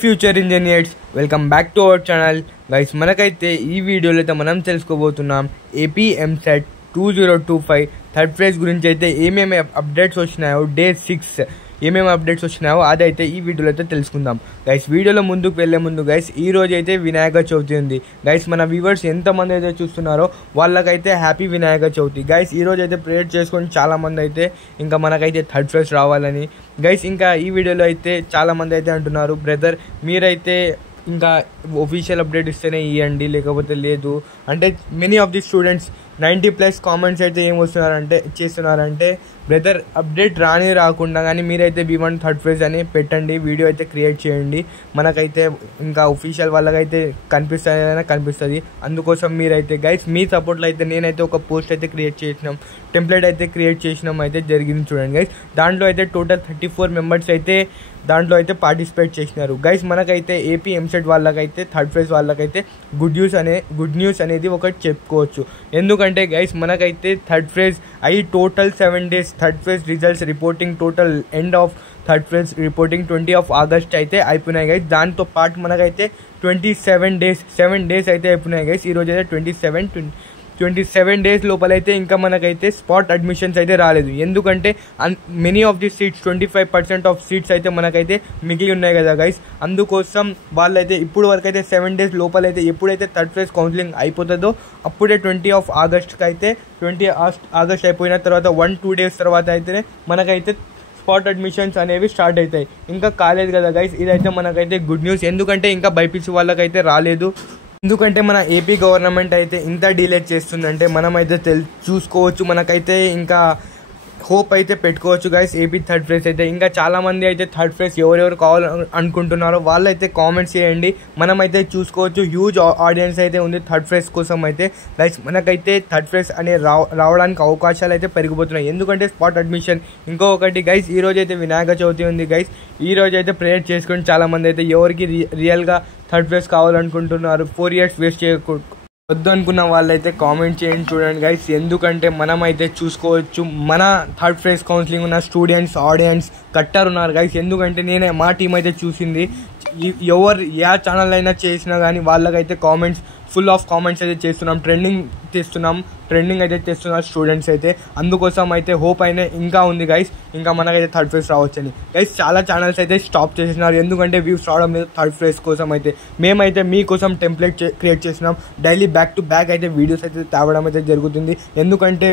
Future engineers welcome back to our channel guys. మనకైతే ఈ వీడియోలో అయితే మనం తెలుసుకోబోతున్నాం ఏపీ ఎంసెట్ 2025 థర్డ్ ఫేజ్ గురించి అయితే ఏమేమి అప్డేట్స్ వచ్చినాయో, డే 6 ఏమేమి అప్డేట్స్ వచ్చినాయో అదైతే ఈ వీడియోలో అయితే తెలుసుకుందాం గైస్. వీడియోలో ముందుకు వెళ్ళే ముందు గైస్, ఈ రోజు అయితే వినాయక చవితి ఉంది గైస్. మన వ్యూవర్స్ ఎంతమంది అయితే చూస్తున్నారో వాళ్ళకైతే హ్యాపీ వినాయక చవితి గైస్. ఈ రోజు అయితే ప్రేయర్ చేసుకొని చాలామంది అయితే ఇంకా మనకైతే థర్డ్ ఫేజ్ రావాలని గైస్. ఇంకా ఈ వీడియోలో అయితే చాలామంది అయితే అంటున్నారు, బ్రదర్ మీరైతే ఇంకా ఒఫీషియల్ అప్డేట్ ఇస్తేనే ఇవ్వండి లేకపోతే లేదు అంటే. Many of the students 90+ comments అయితే ఏం చేస్తున్నారంటే బ్రదర్ అప్డేట్ రాకుండా కానీ మీరైతే B1 థర్డ్ ఫేజ్ అని పెట్టండి, వీడియో అయితే క్రియేట్ చేయండి, మనకైతే ఇంకా ఒఫీషియల్ వాళ్ళకైతే కనిపిస్తుంది. అందుకోసం మీరైతే గైస్ మీ సపోర్ట్లో అయితే నేనైతే ఒక పోస్ట్ అయితే క్రియేట్ చేసినాం, టెంప్లెట్ అయితే క్రియేట్ చేసినాం అయితే జరిగింది చూడండి గైస్. దాంట్లో అయితే టోటల్ 34 మెంబర్స్ అయితే దాంట్లో అయితే పార్టిసిపేట్ చేసినారు గైస్. మనకైతే ఏపీ ఎంసెట్ వాళ్ళకైతే థర్డ్ ఫేజ్ వాళ్ళకైతే గుడ్ న్యూస్ అనేది ఒకటి చెప్పుకోవచ్చు. ఎందుకంటే గైస్ మనకైతే థర్డ్ ఫేజ్ అయ్యి total 7 days third phase results reporting, total end of third phase reporting 20 August అయితే అయిపోయినాయి గైస్. దాంతో పాటు మనకైతే 7 days అయితే అయిపోయినాయి గైస్. ఈరోజు అయితే 27 days లోపలైతే ఇంకా మనకైతే స్పాట్ అడ్మిషన్స్ అయితే రాలేదు. ఎందుకంటే many of the seats 25% of seats అయితే మనకైతే మిగిలి ఉన్నాయి కదా గైస్. అందుకోసం వాళ్ళైతే ఇప్పుడు వరకు అయితే 7 days లోపలైతే ఎప్పుడైతే థర్డ్ ఫేజ్ కౌన్సిలింగ్ అయిపోతుందో అప్పుడే 20 August అయితే 20 August అయిపోయిన తర్వాత 1-2 days తర్వాత అయితే మనకైతే స్పాట్ అడ్మిషన్స్ అనేవి స్టార్ట్ అవుతాయి. ఇంకా కాలేదు కదా గైస్. ఇదైతే మనకైతే గుడ్ న్యూస్. ఎందుకంటే ఇంకా బైపీసీ వాళ్ళకైతే రాలేదు. ఎందుకంటే మన ఏపీ గవర్నమెంట్ అయితే ఇంత డిలే చేస్తుందంటే మనమైతే చూసుకోవచ్చు, మనకైతే ఇంకా హోప్ అయితే పెట్టుకోవచ్చు గైస్. ఏపీ థర్డ్ ఫేజ్ అయితే ఇంకా చాలామంది అయితే థర్డ్ ఫేజ్ ఎవరెవరు కావాలనుకుంటున్నారో వాళ్ళైతే కామెంట్స్ చేయండి, మనమైతే చూసుకోవచ్చు. హ్యూజ్ ఆడియన్స్ అయితే ఉంది థర్డ్ ఫేజ్ కోసం అయితే గైస్. మనకైతే థర్డ్ ఫేజ్ అనే రావడానికి అవకాశాలు అయితే పెరిగిపోతున్నాయి. ఎందుకంటే స్పాట్ అడ్మిషన్. ఇంకొకటి గైస్, ఈ రోజు అయితే వినాయక చవితి ఉంది గైస్. ఈ రోజు అయితే ప్రేయర్ చేసుకుని చాలామంది అయితే ఎవరికి రియల్గా థర్డ్ ఫేజ్ కావాలనుకుంటున్నారు, 4 years వేస్ట్ వద్దు అనుకున్న వాళ్ళైతే కామెంట్ చేయండి చూడండి గైస్. ఎందుకంటే మనమైతే చూసుకోవచ్చు మన థర్డ్ ఫేజ్ కౌన్సిలింగ్ ఉన్న స్టూడెంట్స్ ఆడియన్స్ కట్టారున్నారు గైస్. ఎందుకంటే మా టీం అయితే చూసింది, ఎవరు ఏ ఛానల్ అయినా చేసినా కానీ వాళ్ళకైతే కామెంట్స్ ఫుల్ ఆఫ్ కామెంట్స్ అయితే చేస్తున్నాం, ట్రెండింగ్ అయితే తెస్తున్నారు స్టూడెంట్స్ అయితే. అందుకోసం అయితే హోప్ అయినా ఇంకా ఉంది గైస్, ఇంకా మనకైతే థర్డ్ ఫేజ్ రావచ్చని గైస్. చాలా ఛానల్స్ అయితే స్టాప్ చేసినారు ఎందుకంటే వ్యూస్ రావడం లేదు థర్డ్ ఫేజ్ కోసం అయితే. మేమైతే మీకోసం టెంప్లెట్ క్రియేట్ చేసినాం, డైలీ బ్యాక్ టు బ్యాక్ అయితే వీడియోస్ అయితే తేవడం అయితే జరుగుతుంది. ఎందుకంటే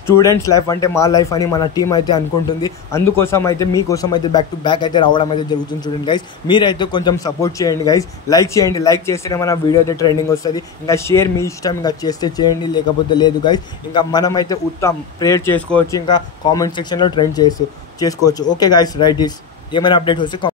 స్టూడెంట్స్ లైఫ్ అంటే మా లైఫ్ అని మన టీం అయితే అనుకుంటుంది. అందుకోసం అయితే మీకోసం అయితే బ్యాక్ టు బ్యాక్ అయితే రావడం అయితే జరుగుతుంది చూడండి గైస్. మీరైతే కొంచెం సపోర్ట్ చేయండి గైస్, లైక్ చేయండి. లైక్ చేస్తేనే మన వీడియో అయితే ట్రెండింగ్ వస్తుంది. ఇంకా షేర్ మీ ఇష్టం, ఇంకా చేస్తే చేయండి లేకపోతే లేదు గైస్. ఇంకా మనమైతే ఉత్తమ్ ప్రేయర్ చేసుకోవచ్చు, ఇంకా కామెంట్ సెక్షన్లో ట్రెండ్ చేసుకోవచ్చు. ఓకే గైస్, రైట్ ఈస్ ఏమైనా అప్డేట్ వస్తే